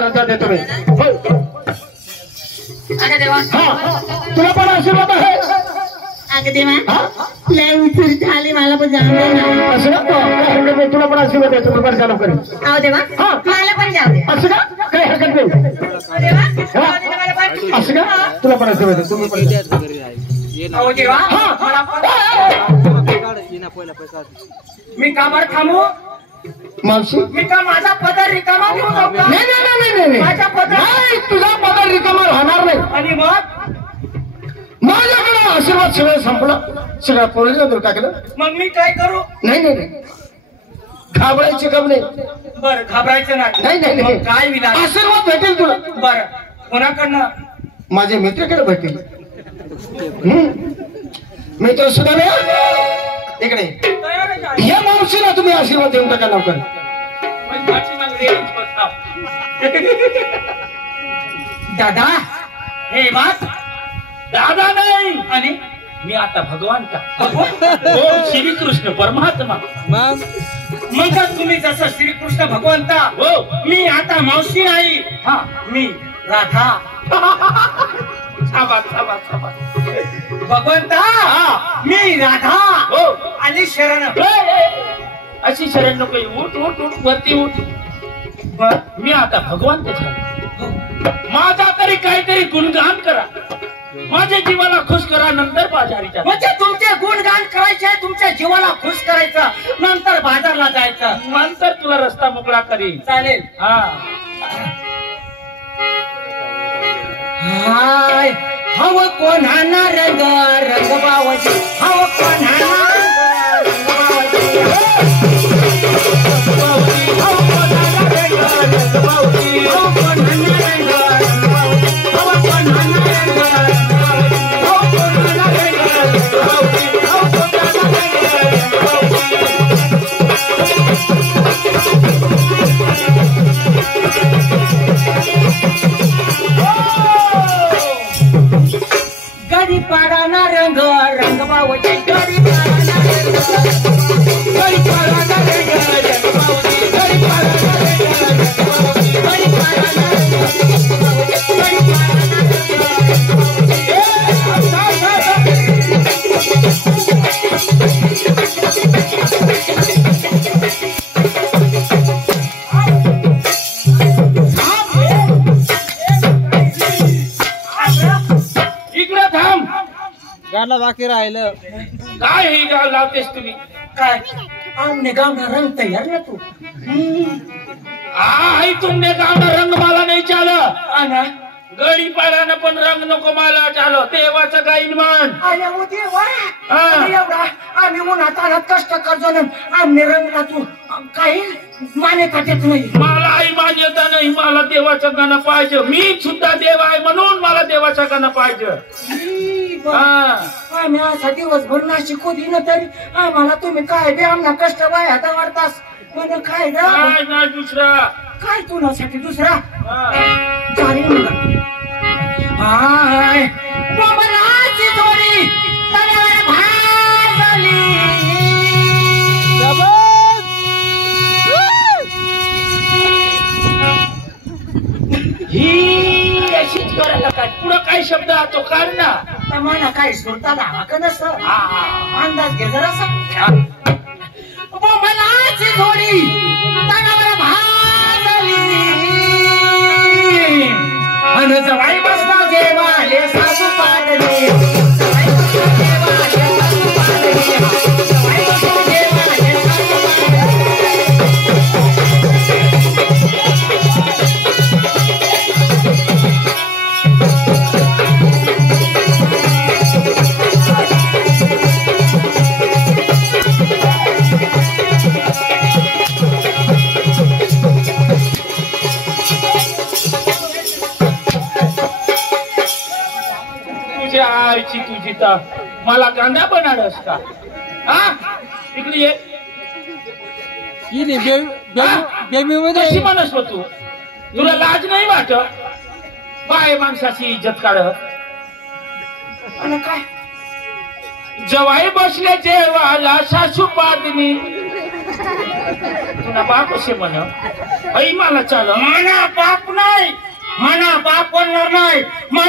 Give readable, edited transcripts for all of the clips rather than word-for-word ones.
रजा देतो मी. अगं देवा तुला पण आशीर्वाद आहे. अगं देवा लय उशीर झाली मला पण जाऊ दे ना. असं का तुला पण आशीर्वाद देतो मी. बरं चालू करेल. अहो देवा मला पण जाऊ दे. असं का काही हरकत नाही. असं का तुला पण आशीर्वाद देतो. तुम्ही पण अहो देवा मी कामावर थांबू. मावशी मी का माझा पदर रिकामा घेऊन जाऊ का? नाही माझा पदर नाही तुझा पदर रिकामा राहणार नाही. आणि मग माझ्याकडे आशीर्वाद सगळं संपलं. सगळं पोळीला दूर टाकलं. मग मी काय करू? नाही घाबरायची काम नाही. बरं घाबरायचं नाही मग काय विना आशीर्वाद भेटेल तुला. बरं कोणाकडनं? माझ्या मित्राकडे भेटेल. मित्र सुद्धा नाही इकडे. या मावशीला तुम्ही आशीर्वाद देऊन टाका लवकर. दादा हे बात दादा नाही आणि मी आता भगवान श्रीकृष्ण परमात्मा. मग तुम्ही जसं श्रीकृष्ण भगवंता हो मी आता मावशी आई. हा मी राधा. भगवंता मी राधा हो आणि शरण. अशी शरण नको. उठ उठ उठ वरती उठ. मी आता भगवान झालो. माझा तरी काहीतरी गुणगान करा. माझ्या जीवाला खुश करा. नंतर बाजारीच्या म्हणजे तुमचे गुणगान करायचे. तुमच्या जीवाला खुश करायचं. नंतर बाजारला जायचं. नंतर तुला रस्ता मोकळा करीन. चालेल. हा हाय हव कोणाना रंग रंगबावजी. हव कोणाना रंग रंगबावजी. हव कोणाना रंग रंगबावजी. हव कोणाना रंग रंगबावजी. हव कोणाना रंग रंगबावजी. हव कोणाना रंग रंगबावजी. हव कोणाना गडी पाडाना रंग रंगबावजी. गडी पाडाना रंग गडी पाडाना रंग रंगबावजी. गडी पाडाना रंग रंगबावजी. गडी पाडाना रंग रंगबावजी. गडी पाडाना इकडे थांब. गाणं बाकी राहिलं. काय ही गाव लावतेस तुम्ही? काय आमने गावना रंग तयार ना तू. आई तुमने गावना रंग मला नाही चाल. आना गडी पाडानं पण रंग नको मला चाल. देवाचं गाईन मान. आया वो देवा एवढा आम्ही उन्हात आणत कष्ट करतो ना. आमने रंगला तू काही मान्यता देत नाही. मला आई मान्यता नाही. मला देवाचं गाणं पाहिजे. मी सुद्धा देव आहे म्हणून मला देवाचं गाणं पाहिजे. आम्ही असा दिवसभर नाशिक होती ना तरी आम्हाला तुम्ही काय बे आमना कष्ट वाया वाढतास. म्हण काय काय नाही दुसरा काय तुझ्यासाठी दुसरा चारी हाय ममलाची जोडी तळ्यावर भाजली. ही अशीच करायला काय. पुढं काय शब्द तो काढ ना. मला काय सुरता लावा का नस अंदाज घे जरा. ममलाची जोडी तळ्यावर भाजली. अन जवाई बसला जेवा हे सासू पाडली. जवाई बसला जेवा हे सासू पाडली. जवाई बसला जेवा हे सासू आईची तुझी तर मला कांदा बनाडस का? हा इकडे ये. कशी माणूस हो तू? तुला लाज नाही वाटत? बाय माणसाची इज्जत काढत. आणि काय जवाई बसले जेवाला सासू पादनी. तुला बाप असे म्हण. आई मला चाल मला बाप नाही.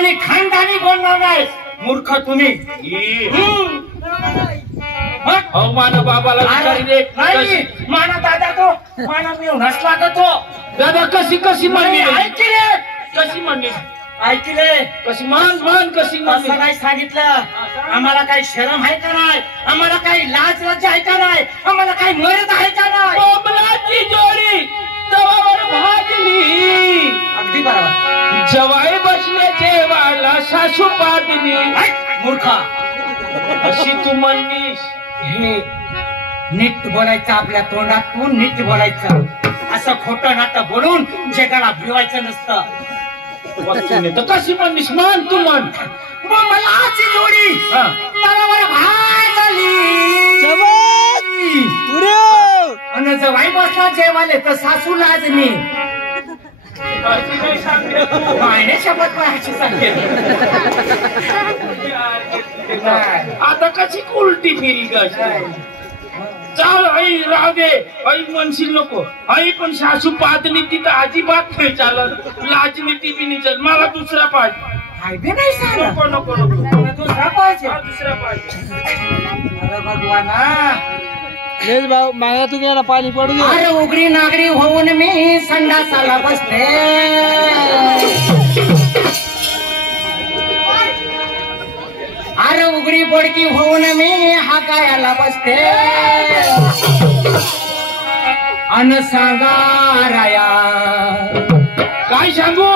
आणि खानदानी बोलणार नाही मूर्ख तुम्ही. अहो माना बाबाला विचारी दे. नाही माना दादा तो माना मी नसला तर तो दादा कशी म्हणली ऐकले कशी म्हणली ऐकले कशी मान कशी असं म्हणली. नाही सांगितलं. आम्हाला काही शरम आहे का नाही, आम्हाला काही लाज लज्जा आहे का नाही, आम्हाला काही मर्यादा आहे का नाही. कोंबलाची जोडी तवावर भाजली अगदी बरोबर. जवाई बसले जेवायला सासू पादली मूर्खा अशी तू म्हणलीस. हे नीट बोलायचं, आपल्या तोंडातून नीट बोलायचं. असं खोटं नाटं बोलून जगाला भिवायचं नसतं. तर कशी म्हणलीस मान तू म्हण. मग मला आजची जोडी हा. तवावर भाजली आणि जवाई बसला जेवाले तर सासू लाजली. अशी नाही सांगते तू. मायने शपथ पाहायची सांगेल. आता कशी उलटी फिरी ग. चाल आई राहू दे. आई म्हणशील नको. आई पण सासू पाहतली तिथं अजिबात नाही चालत. लाजली ती बी नाही चालत. मला दुसरा पाहिजे. हाय बी नाही सांगत. नको दुसरा पाहिजे. हा, दुसरा पाहिजे. अरे भगवाना. लेज भाऊ मागातून गेला पाणी पडू दे. अरे उघडी नागरी होऊन मी संडासाला बसते. अरे उघडी बोडकी होऊन मी हाकायला बसते. अन सांगा राया काय सांगू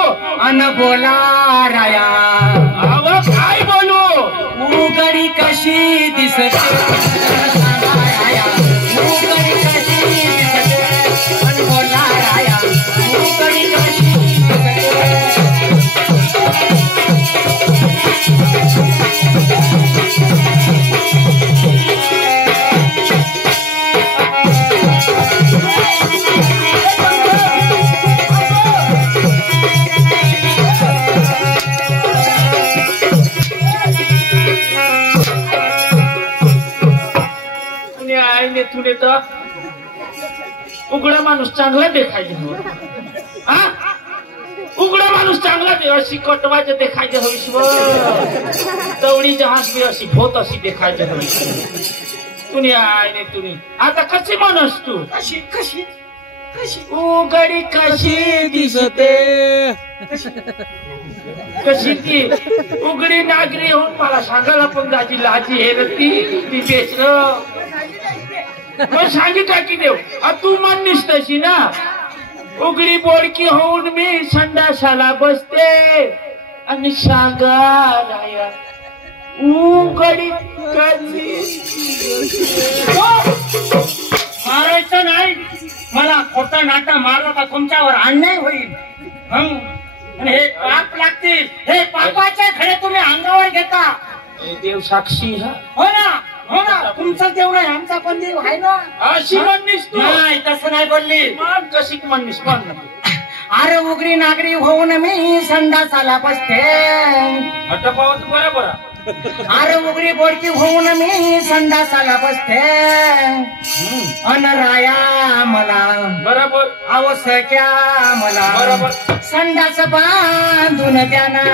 अन बोला राया अव काय बोलू. उघडी कशी दिसते सांगा राया. उघडी कशी दिसते अन बोला राया. उघडी कशी दिसते. आईने तुने तर उघडा माणूस चांगला देखायचे हवं. हा उघडा माणूस चांगला अशी कटवायचे देखायचे हवीस. तवडी जहाज बी अशी भोत अशी देखायचे हवीस. तुने आईने तुने आता कशी म्हणस तू. कशी कशी कशी उघडी कशी दिसते कशी ती उघडी नागरी होऊन मला सांगायला पण जायची लाजी हे ती बेचर पण सांगी टाकी देव. तू म्हणलीस तशी ना. उघडी बोडकी होऊन मी संडासाला बसते आणि सांगा राया उघडी कशी. मारायचं नाही मला. खोटं नाटं मारलं का तुमच्यावर अन्याय होईल. आणि हे पाप लागतील. हे पापाचे खडे तुम्ही अंगावर घेता. देव साक्षी हा. हो ना हो ना. तुमचं देव नाही आमचा पण देव आहे ना. अशी म्हणलीस तू. नाही तसं नाही बोलली. मान कशी म्हणलीस म्हण. अरे उघडी नागरी होऊन मी संडासाला बसते. हटपावत बरोबर. अरे उघडी बोडकी होऊन मी संडासाला बसते. अन राया मला बरोबर आवश्यक्या मला बरोबर. संडास बांधून द्या ना.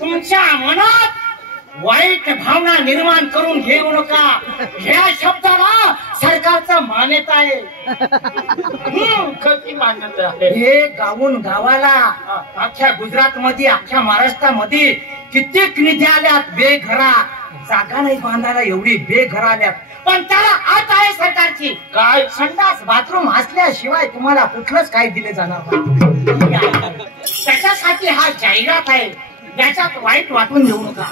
तुमच्या मनात वाईट भावना निर्माण करून घेऊ नका. ह्या शब्दाला सरकारचं मान्यता आहे. कधी मान्यता आहे. हे गावून गावाला अख्ख्या गुजरात मध्ये अख्ख्या महाराष्ट्रामध्ये कित्येक निधी आल्यात बेघरा. जागा नाही बांधायला एवढी बेघरा आल्यात. पण त्याला आत आहे सरकारची. काय संडास बाथरूम असल्याशिवाय तुम्हाला कुठलंच काही दिले जाणार नाही. त्याच्यासाठी हा जाहिरात आहे. याच्यात वाईट वाटून घेऊ नका.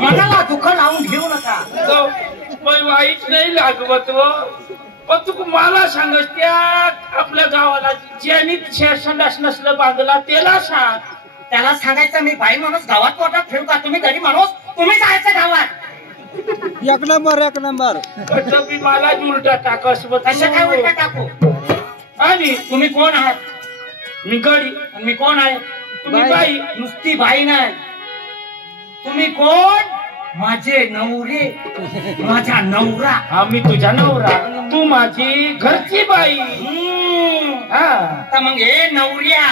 मनाला दुःख लावून घेऊ नका. पण वाईट नाही लागवत. पण तू मला सांगस त्या आपल्या गावाला ज्यांनी संडास नसलं बांधला त्याला सांग. त्याला सांगायचं मी बाई माणूस गावात पोटात ठेवू का. तुम्ही गरीब माणूस तुम्ही जायचं गावात. एक नंबर एक नंबर. बी मला उलटा टाकस. कसं काय उलटा टाकू. आणि तुम्ही कोण आहात. मी गडी आणि मी कोण आहे. तुम्ही बाई. नुसती बाई नाही. तुम्ही कोण. माझे नवरे माझा नवरा. आम्ही तुझ्या नवरा. तू माझी घरची बाई. तर मग हे नवऱ्या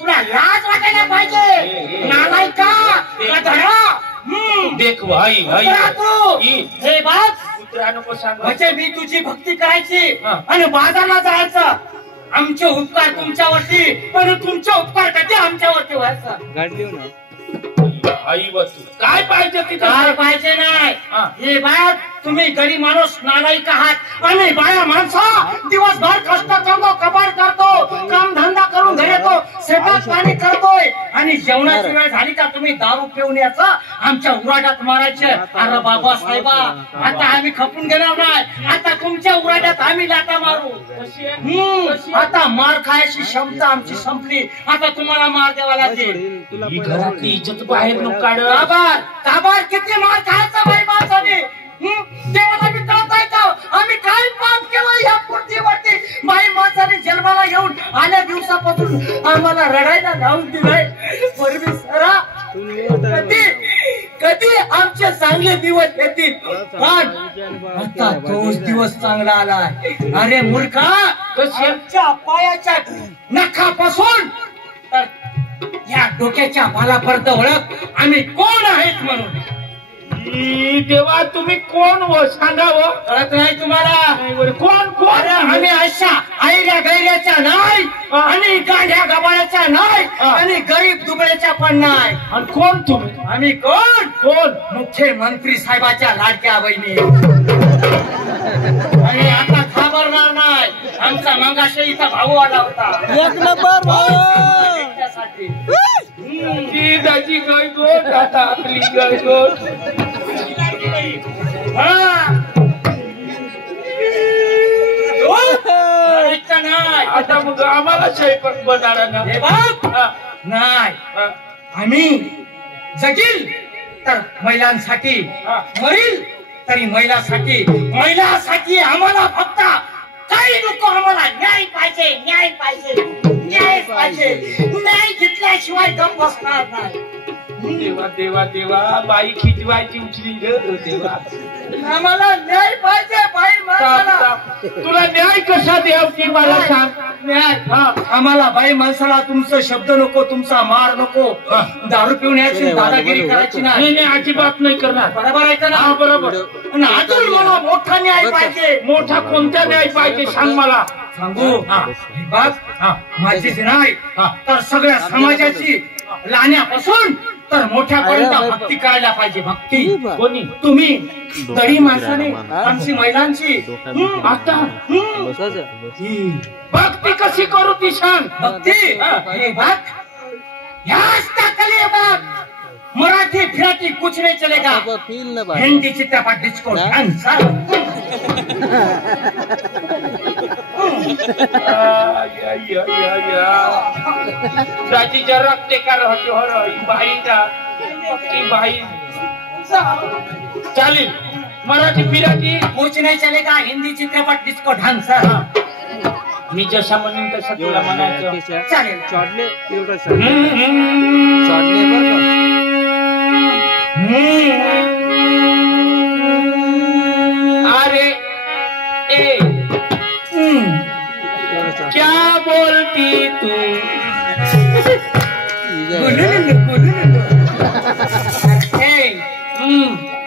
तुला लाज वाटायला पाहिजे नालायका गधडा. देख भाई भाई उतरा तू. ई. हे बाप कुत्रा नको सांग म्हणजे मी तुझी भक्ती करायची हा. आणि बाजारला जायचं. आमचे उपकार तुमच्यावरती पण तुमचे उपकार कधी आमच्यावरती व्हायचं. गाडी लिहू ना. आई बसू काय पाहिजे काय तिथं पाहिजे नाही. हा. हे बाया तुम्ही गरीब माणूस नालायक आहात आणि बाया माणसा दिवसभर कष्ट करतो कबाड करतो काम धंदा करून घरी येतो शेतात पाणी करतोय आणि जेवणाची वेळ झाली का तुम्ही दारू पिऊन यायचं आमच्या उराड्यात मारायचे. अरे बाबा साहेबा आता आम्ही खपून गेलो नाही. आता तुमच्या उराड्यात आम्ही लाटा मारू. आता मार खायची क्षमता आमची संपली. आता तुम्हाला मार द्यावा लागेल. तुला ही पहिला घरातली इज्जत बाहेर नको काढ काबार काबार किती मार खायचा बाई माणसाने. देवाला मी कळताय का आम्ही काय पाप केलं या पृथ्वीवरती. बाई माणसाने जन्माला येऊन आल्या दिवसापासून आम्हाला रडायला लावून दिलाय. परमेश्वरा कधी कधी आमचे चांगले दिवस येतील पण आता तोच दिवस चांगला आलाय. अरे मूर्खा आमच्या पायाच्या नखापासून तर या डोक्याच्या भालापर्यंत ओळख आम्ही कोण आहेत म्हणून. देवा तुम्ही कोण हो सांगावं कळत नाही तुम्हाला. कोण कोण अरे आम्ही अशा आयऱ्या गैऱ्याच्या नाही आणि गांड्या गबाळ्याच्या नाही आणि गरीब दुबळ्याच्या पण नाही. आणि कोण तुम्ही आम्ही कोण कोण मुख्यमंत्री साहेबाच्या लाडक्या बहिणी. आणि आता घाबरणार नाही. आमचा मंगाशी इथं भाऊ आला होता एक नंबर भाऊ. त्यासाठी. ती दाजी गाय गोट आता आपली गाय गोट ऐकता नाही. आता मग आम्हाला स्वयंपाक बनारा ना हे बाप नाही. आम्ही जगील तर महिलांसाठी मरील तरी महिलांसाठी. महिलांसाठी आम्हाला फक्त काही नको. आम्हाला न्याय पाहिजे न्याय पाहिजे न्याय पाहिजे. न्याय घेतल्याशिवाय गप बसणार नाही. देवा देवा देवा बाई खिचवायची उचली ग देवा. आम्हाला न्याय पाहिजे बाई माणसाला. तुला न्याय कसा देव की मला सांग. न्याय आम्हाला बाई माणसाला तुमचं शब्द नको तुमचा मार नको. दारू पिऊन यायची दादागिरी करायची नाही. नाही नाही अजिबात नाही करणार. बरोबर आहे का हा ना. बरोबर. आणि अजून मला मोठा न्याय पाहिजे. मोठा कोणता न्याय पाहिजे सांग मला. सांगू हे बाप माझीच नाही तर सगळ्या समाजाची लहान्यापासून तर मोठ्यापर्यंत भक्ती करायला पाहिजे. भक्ती कोणी तुम्ही तरी माणसाने आमची महिलांची आता बसायचं. भक्ती कशी करू ती सांग. भक्ती हे बाप ह्याच टाकले बाप. मराठी फिराठी कुछ नहीं चलेगा. फील ना भाई. हिंदी चित्रपट डिस्को डान्सर. दाजी जरा ते कर बाई ती बाई चालेल. मराठी फिराठी कुछ नहीं चलेगा. हिंदी चित्रपट डिस्को डान्सर. मी जशा म्हणून तसं तुला म्हणायचं. चालेल. चॉडले एवढं चॉडले बरं का. अरे ए क्या बोलती तू.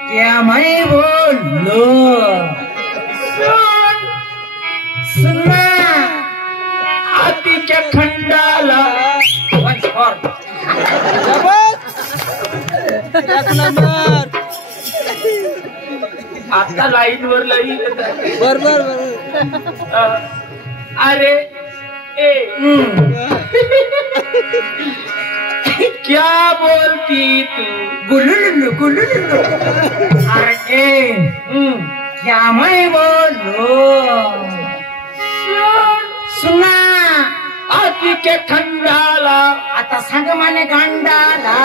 क्या मैं बोलो सुनना हातीच्या खंडाला एक नंबर. आता लाईन वर लाईन. बर अरे ए क्या बोलती तू. गुल्लू गुल्लू. अरे क्या मैं बोलो सुना हातीच्या खंडाला. आता सांग माने गांडाला.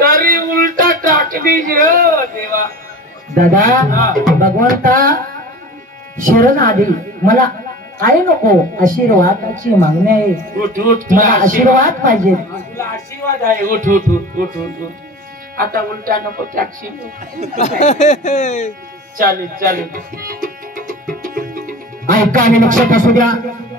तरी उलटा टाकली देवा. दादा भगवंता शरण आली. मला काय नको, आशीर्वादाची मागणी आहे. उठ उठ तुला मला आशीर्वाद पाहिजे. तुला आशीर्वाद आहे. उठ उठ उठ उठ उठ उठ. आता उलटा नको टाकशील. चालेल चालेल. ऐका आणि लक्षात असू द्या.